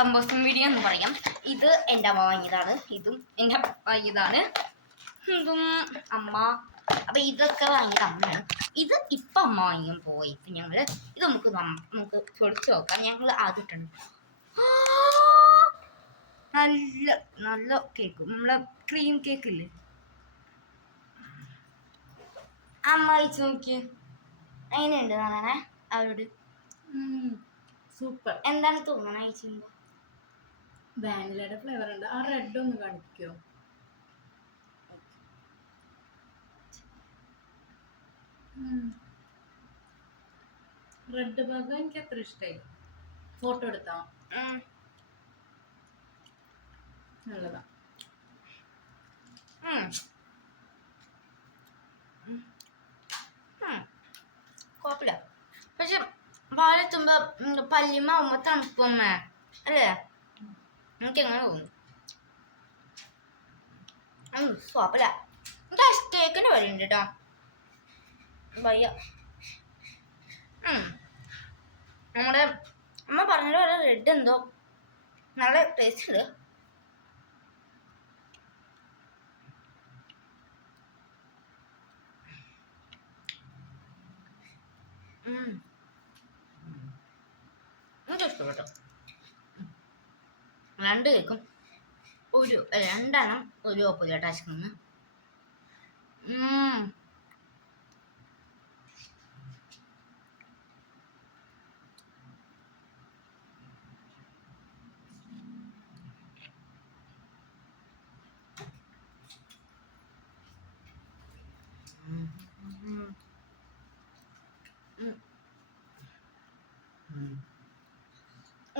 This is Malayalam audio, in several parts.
അൺബോക്സിംഗ് വീഡിയോ എന്ന് പറയാം. ഇത് എൻ്റെ അമ്മ വാങ്ങിയതാണ്, ഇതും എൻ്റെ അപ്പ വാങ്ങിയതാണ്, ഇതും അമ്മ. അപ്പം ഇതൊക്കെ വാങ്ങിയത് അമ്മയാണ്. ഇത് ഇപ്പം അമ്മ വാങ്ങിയാൽ പോയി. ഇപ്പം ഞങ്ങൾ ഇത് നമുക്ക് പൊളിച്ച് നോക്കാം. ഞങ്ങൾ ആദ്യം ഇട്ടുണ്ട് നല്ല നല്ല കേക്ക്, നമ്മളെ ക്രീം കേക്ക് ഇല്ലേ, അമ്മ കഴിച്ച് നോക്കി എങ്ങനെയുണ്ട് കാണാനേ അവരോട്. സൂപ്പർ. എന്താണ് തോന്നണ കഴിച്ചുമ്പോ? വാനിലയുടെ ഫ്ലേവർ ഉണ്ട്. ആ റെഡ് ഒന്ന് കാണിക്കോ? റെഡ് ഭാഗം എനിക്ക് അത്ര ഇഷ്ടമായി. ഫോട്ടോ എടുത്താ നല്ലതാ. കുഴപ്പമില്ല, പക്ഷെ വാഴെത്തുമ്പോ പല്ലിമാവുമ്പോ തണുപ്പമ്മ അല്ലേ, എനിക്ക് എങ്ങനെ തോന്നുന്നു. കുഴപ്പമില്ല. എനിക്ക് കേക്കിന്റെ വഴിയുണ്ട് കേട്ടോ വയ്യ. നമ്മുടെ അമ്മ പറഞ്ഞ പോലെ റെഡ് എന്തോ നല്ല ടേസ്റ്റ് ഉണ്ട്. എനിക്ക് ഇഷ്ടപ്പെട്ടു. രണ്ട് കേക്കും രണ്ടെണ്ണം ഒരു ഓപ്പോസിറ്റ് ഐസ്ക്രീം.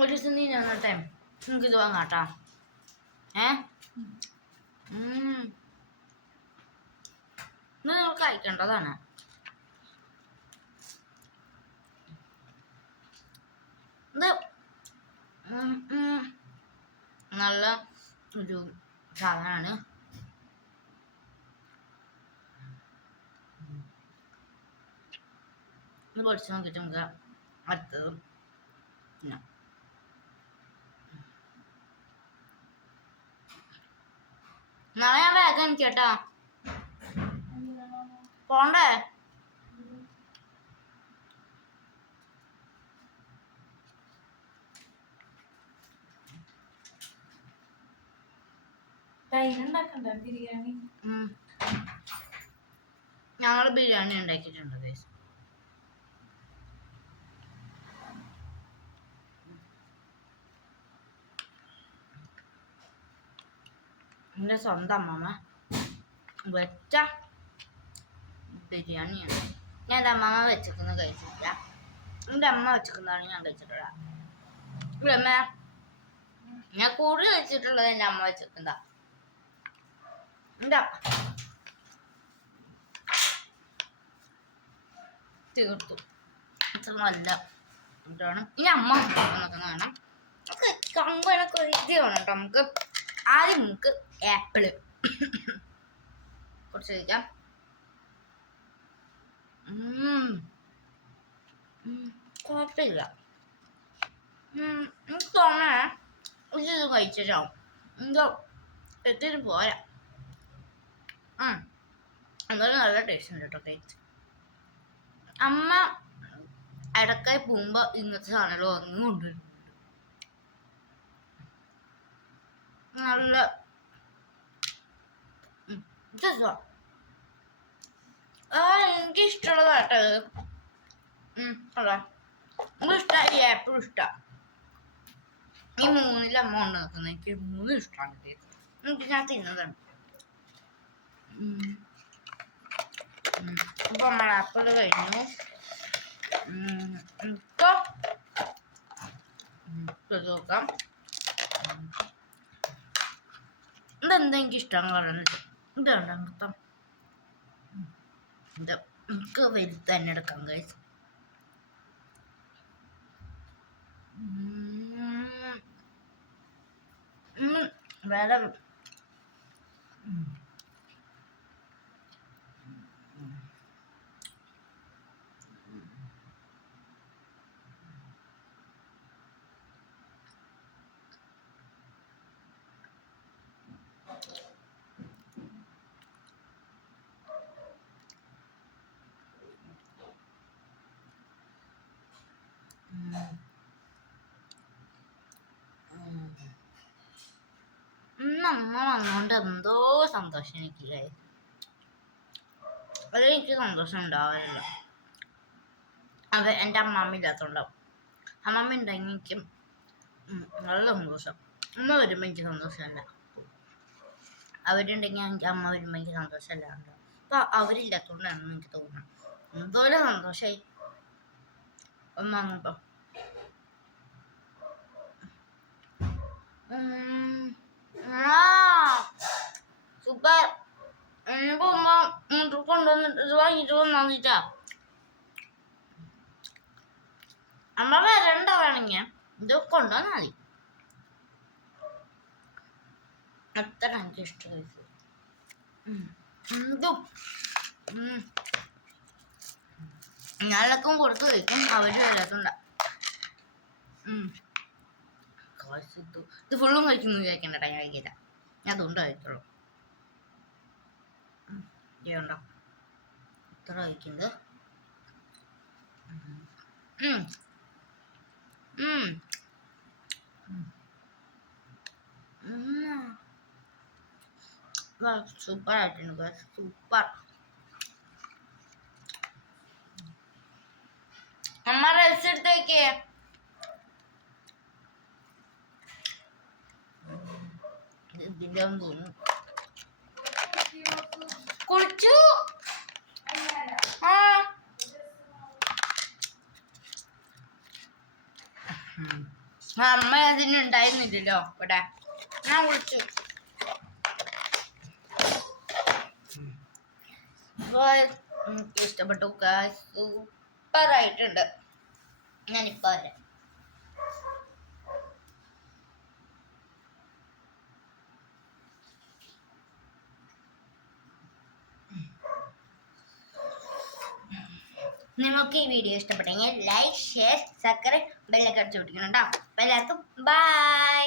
ഒരു ദിവസം നീ ഞങ്ങളുടെ നിങ്ങൾക്ക് ഇത് വാങ്ങാട്ടാ. നിങ്ങൾ കഴിക്കേണ്ടതാണ്. ഇത് നല്ല ഒരു സാധനമാണ്. ഇത് പഠിച്ചു നോക്കിയിട്ട് നമുക്ക് അടുത്തത് നാളെ ഞാൻ വേഗം എനിക്ക് കേട്ടാ പോണ്ടേ. ബിരിയാണി ഞങ്ങൾ ബിരിയാണി ഉണ്ടാക്കിയിട്ടുണ്ട് ഗൈസ്. എൻ്റെ സ്വന്തം അമ്മമ്മ വെച്ച ബിരിയാണിയാണ്. ഞാൻ എൻ്റെ അമ്മമ്മ വെച്ചിരിക്കുന്നത് കഴിച്ചിട്ടില്ല. എൻ്റെ അമ്മ വെച്ചിരിക്കുന്നതാണ് ഞാൻ കഴിച്ചിട്ടുള്ള. അമ്മ ഞാൻ കൂടുതൽ കഴിച്ചിട്ടുള്ളത് എൻ്റെ അമ്മ വെച്ചിരിക്കുന്നതാ. എന്താ തീർത്തു ഇത്ര നല്ല ഇതാണ്. ഇനി അമ്മ നോക്കാൻ വേണം. നമുക്ക് കമ്പനൊക്കെ ഇത് വേണം കേട്ടോ. നമുക്ക് ആദ്യം നമുക്ക് ആപ്പിള് കുറച്ച് കഴിക്കാം. കുഴപ്പമില്ല. എനിക്ക് തോന്നണേ ഇത് കഴിച്ചോ എന്തോ എത്തിട്ട് പോരാ. എന്തായാലും നല്ല ടേസ്റ്റ് ഉണ്ട് കേട്ടോ കഴിച്ച്. അമ്മ ഇടക്കായി പോകുമ്പോ ഇങ്ങനത്തെ സാധനങ്ങൾ വാങ്ങി കൊണ്ടുവരും. നല്ല എനിക്ക് ഇഷ്ടമുള്ളതാട്ടോ. അതാ എനിക്ക് ഇഷ്ടമായി. ആപ്പിളും ഇഷ്ടമാണ്. ഈ മൂന്നിൽ അമ്മ കൊണ്ട് നിൽക്കുന്നത് എനിക്ക് മൂന്നും ഇഷ്ടമാണ്. എനിക്ക് ഞാൻ തിന്നതാണ്. അപ്പൊ നമ്മൾ ആപ്പിൾ കഴിഞ്ഞു. നോക്കാം ഇതെന്താ എനിക്ക് ഇഷ്ടം പറയുന്നത്. ഇതുണ്ട് അങ്ങനത്തെ ഇത് നമുക്ക് വലുത് തന്നെ എടുക്കാം കഴിച്ച്. വേറെ അമ്മ വന്നോണ്ട് എന്തോ സന്തോഷം എനിക്ക് guys. അതെനിക്ക് സന്തോഷം ഉണ്ടാവാറില്ല. അത് എൻ്റെ അമ്മാമ്മ ഇല്ലാത്തതുകൊണ്ടാവും. അമ്മമ്മ ഉണ്ടെങ്കിൽ എനിക്ക് നല്ല സന്തോഷം. അമ്മ വരുമ്പോൾ എനിക്ക് സന്തോഷമല്ല. അവരുണ്ടെങ്കിൽ എനിക്ക് അമ്മ വരുമ്പോൾ എനിക്ക് സന്തോഷമല്ല ഉണ്ടാവും. അപ്പൊ അവരില്ലാത്തതുകൊണ്ടാണെന്ന് എനിക്ക് തോന്നുന്നത്. എന്തോരം സന്തോഷമായി അമ്മ വന്നപ്പോ. സൂപ്പർ. ഇനിയിപ്പോ ഉമ്മ കൊണ്ടുവന്നിട്ട് ഇത് വാങ്ങിട്ട് വന്നിട്ടാ. അമ്മ വരണ്ട വേണമെങ്കിൽ ഇത് കൊണ്ടുവന്നാൽ മതി. അത്ര എനിക്ക് ഇഷ്ടമായി. എന്തും ഞാനൊക്കെ കൊടുത്തു കഴിക്കും. അവര് വരാത്തുണ്ട. ഇത് ഫുള്ളും കഴിക്കുന്നു വിചാരിക്കണ്ട. ഞാൻ കഴിക്കില്ല. ഞാൻ അതുകൊണ്ട് കഴിക്കുള്ളൂ. ചെയ്യണ്ട ഇത്ര കഴിക്കുന്നത്. സൂപ്പർ ആയിട്ടുണ്ട്. സൂപ്പർ. അമ്മ റൈസ് എടുത്തേക്ക്. ഇതിന്റെ തോന്നുന്നു കുളിച്ചു. അമ്മ അതിനുണ്ടായിരുന്നില്ലല്ലോ ഇവിടെ. ഞാൻ കുളിച്ചു. എനിക്ക് ഇഷ്ടപ്പെട്ടു. സൂപ്പർ ആയിട്ടുണ്ട്. ഞാനിപ്പോ വരാം. നിങ്ങൾക്ക് ഈ വീഡിയോ ഇഷ്ടപ്പെട്ടെങ്കിൽ ലൈക്ക്, ഷെയർ, സബ്സ്ക്രൈബ്, ബെല്ലൊക്കെ അടിച്ചു പിടിക്കണം കേട്ടോ. അപ്പോൾ എല്ലാവർക്കും ബൈ.